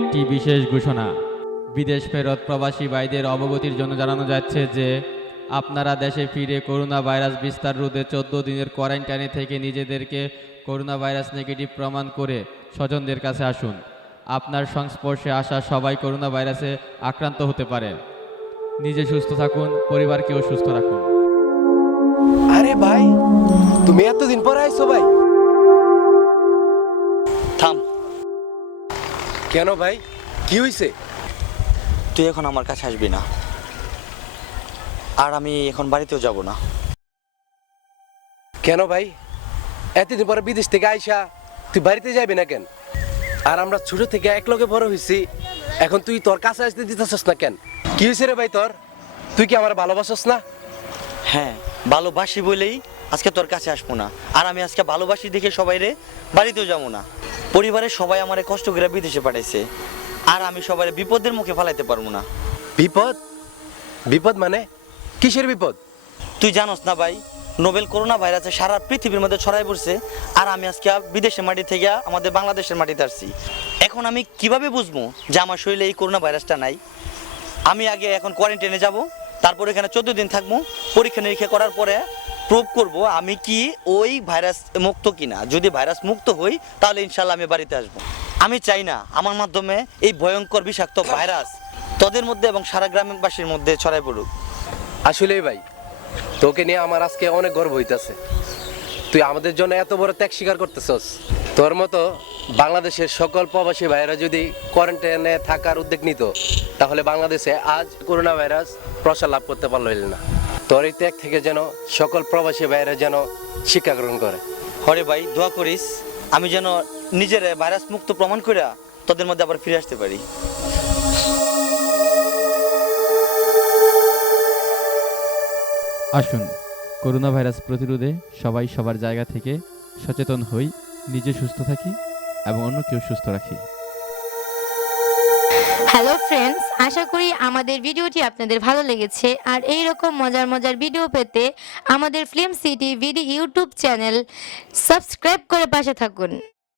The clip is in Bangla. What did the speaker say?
বিশেষ ঘোষণা। বিদেশ ফেরত প্রবাসী ভাইদের অবগতির জন্য জানানো যাচ্ছে যে, আপনারা দেশে ফিরে করোনা ভাইরাস বিস্তার রোধে চোদ্দ দিনের কোয়ারেন্টাইনে থেকে নিজেদেরকে করোনা ভাইরাস নেগেটিভ প্রমাণ করে স্বজনদের কাছে আসুন। আপনার সংস্পর্শে আসা সবাই করোনা ভাইরাসে আক্রান্ত হতে পারে। নিজে সুস্থ থাকুন, পরিবারকেও সুস্থ রাখুন। আরে ভাই, তুমি এতদিন পরে আইছো ভাই। কেন ভাই? কি হইছে? তুই এখন আমার কাছে আসবি না। আর আমি এখন বাড়িতেও যাব না। কেন ভাই? এতদিন পরে বিদেশ থেকে আইসা তুই বাড়িতে যাবি না কেন? আর আমরা ছোট থেকে এক লগে বড় হয়েছি এখন তুই তোর কাছে আসতে দিতেছস না কেন? কি হয়েছে রে ভাই তোর? তুই কি আমার ভালোবাসস না? হ্যাঁ ভালোবাসি বলেই আজকে তোর কাছে আসব না। আর আমি আজকে ভালোবাসি দেখে সবাই রে বাড়িতেও যাব না। পরিবারের সবাই আমারে কষ্ট করে বিদেশে পাঠাইছে। আর আমি সবাই বিপদের মুখে ফেলাইতে পারব না। বিপদ? বিপদ মানে? কিসের বিপদ? তুই জানোস না ভাই নোবেল করোনা ভাইরাসে সারা পৃথিবীর মধ্যে ছড়াই পড়ছে আর আমি আজকে বিদেশের মাটি থেকে আমাদের বাংলাদেশের মাটিতে আসছি। এখন আমি কীভাবে বুঝব যে আমার শরীরে এই করোনা ভাইরাসটা নাই? আমি আগে এখন কোয়ারেন্টাইনে যাব তারপর এখানে চোদ্দ দিন থাকব পরীক্ষা নিরীক্ষা করার পরে প্রুভ করব আমি কি ওই ভাইরাস মুক্ত কিনা। যদি ভাইরাস মুক্ত হই, তাহলে ইনশাল্লাহ আমি বাড়িতে আসব। আমি চাই না, আমার মাধ্যমে এই ভয়ঙ্কর বিষাক্ত ভাইরাস তোদের মধ্যে এবং সারা গ্রামবাসীর মধ্যে ছড়াই পড়ুক। আসলেই ভাই, তোকে নিয়ে আমার আজকে অনেক গর্ব হইতাছে। তুই আমাদের জন্য এত বড় ত্যাগ স্বীকার করতেছস। তোর মতো বাংলাদেশের সকল প্রবাসী ভাইয়েরা যদি কোয়ারেন্টাইনে থাকার উদ্যোগ নিত, তাহলে বাংলাদেশে আজ করোনা ভাইরাস প্রসার লাভ করতে পারল না তোর এই ত্যাগ থেকে যেন সকল প্রবাসী ভাইয়েরা যেন শিক্ষা গ্রহণ করে। হরে ভাই দোয়া করিস আমি যেন নিজের ভাইরাস মুক্ত প্রমাণ করে তোদের মধ্যে আবার ফিরে আসতে পারি। আসুন করোনা ভাইরাস প্রতিরোধে সবাই সবার জায়গা থেকে সচেতন হই নিজে সুস্থ থাকি এবং অন্যকেও সুস্থ রাখি। হ্যালো ফ্রেন্ডস আশা করি আমাদের ভিডিওটি আপনাদের ভালো লেগেছে। আর এই রকম মজার মজার ভিডিও পেতে আমাদের ফিল্ম সিটি ভিডি ইউটিউব চ্যানেল সাবস্ক্রাইব করে পাশে থাকুন।